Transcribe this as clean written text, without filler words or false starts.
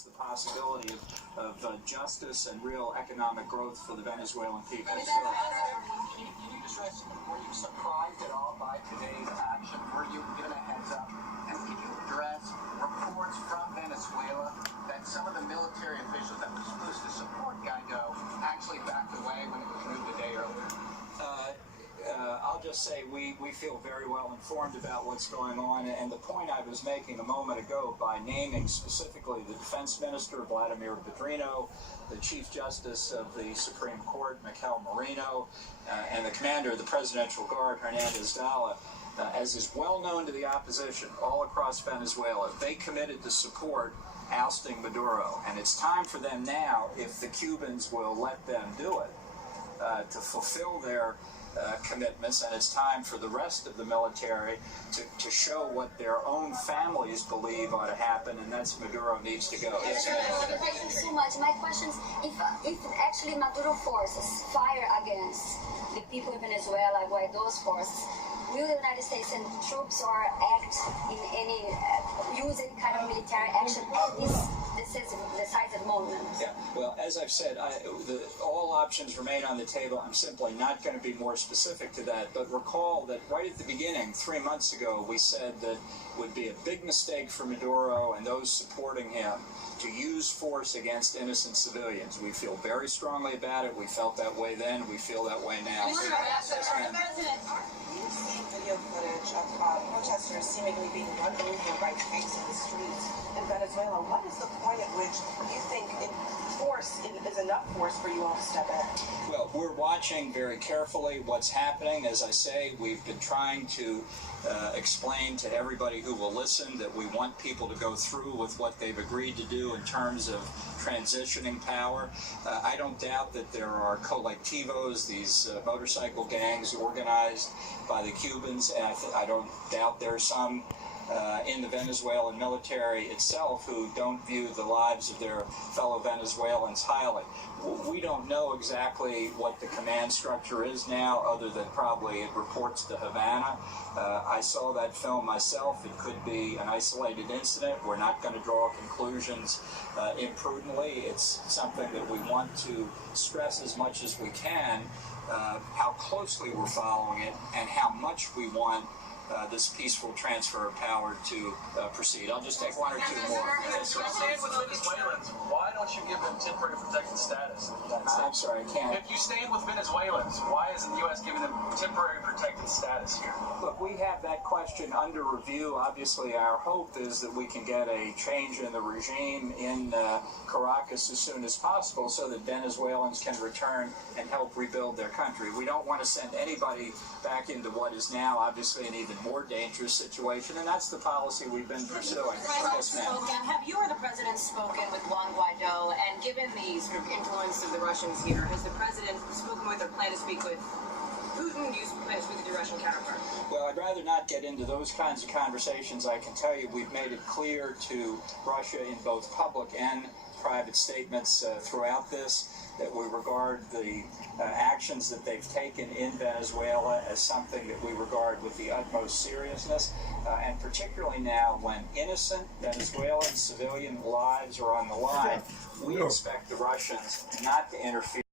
the possibility of justice and real economic growth for the Venezuelan people. Can you address, were you surprised at all by today's action? Were you given a heads up? And can you address reports from Venezuela that some of the military officials that were supposed to support Guaido actually backed away when it was moved a day earlier? I'll just say we feel very well informed about what's going on, and the point I was making a moment ago by naming specifically the Defense Minister, Vladimir Pedrino, the Chief Justice of the Supreme Court, Mikel Moreno, and the Commander of the Presidential Guard, Hernandez Dala, as is well known to the opposition all across Venezuela, they committed to support ousting Maduro, and it's time for them now, if the Cubans will let them do it, to fulfill their commitments, and it's time for the rest of the military to show what their own families believe ought to happen, and that's Maduro needs to go. Yes, thank you so much. My question is, if actually Maduro forces fire against the people in Venezuela, Guaido's forces, will the United States send troops or act in any, use any kind of military action at this decisive moment? Yeah, well, as I've said, all options remain on the table. I'm simply not going to be more specific to that, but recall that right at the beginning, 3 months ago, we said that it would be a big mistake for Maduro and those supporting him to use force against innocent civilians. We feel very strongly about it. We felt that way then. We feel that way now. Video footage of protesters seemingly being run over by tanks in the streets in Venezuela. What is the point at which you think force is enough force for you all to step in? Well, we're watching very carefully what's happening. As I say, we've been trying to explain to everybody who will listen that we want people to go through with what they've agreed to do in terms of transitioning power. I don't doubt that there are colectivos, these motorcycle gangs organized by the Cubans, and I don't doubt there are some in the Venezuelan military itself who don't view the lives of their fellow Venezuelans highly. We don't know exactly what the command structure is now, other than probably it reports to Havana. I saw that film myself. It could be an isolated incident. We're not going to draw conclusions imprudently. It's something that we want to stress as much as we can, how closely we're following it and how much we want this peaceful transfer of power to proceed. I'll just take one or two more. Yes, if you stand with Venezuelans, why don't you give them temporary protected status? I'm sorry, I can't. If you stand with Venezuelans, why isn't the U.S. giving them temporary protected status here? Look, we have that question under review. Obviously, our hope is that we can get a change in the regime in Caracas as soon as possible so that Venezuelans can return and help rebuild their country. We don't want to send anybody back into what is now obviously an even more dangerous situation, and that's the policy we've been pursuing. Yes, ma'am. Have you or the president spoken with Juan Guaido, and given the sort of influence of the Russians here, has the president spoken with or plan to speak with Putin? Do you plan to speak with your Russian counterpart? Well, I'd rather not get into those kinds of conversations. I can tell you we've made it clear to Russia in both public and private statements throughout this that we regard the actions that they've taken in Venezuela as something that we regard with the utmost seriousness, and particularly now when innocent Venezuelan civilian lives are on the line, we expect the Russians not to interfere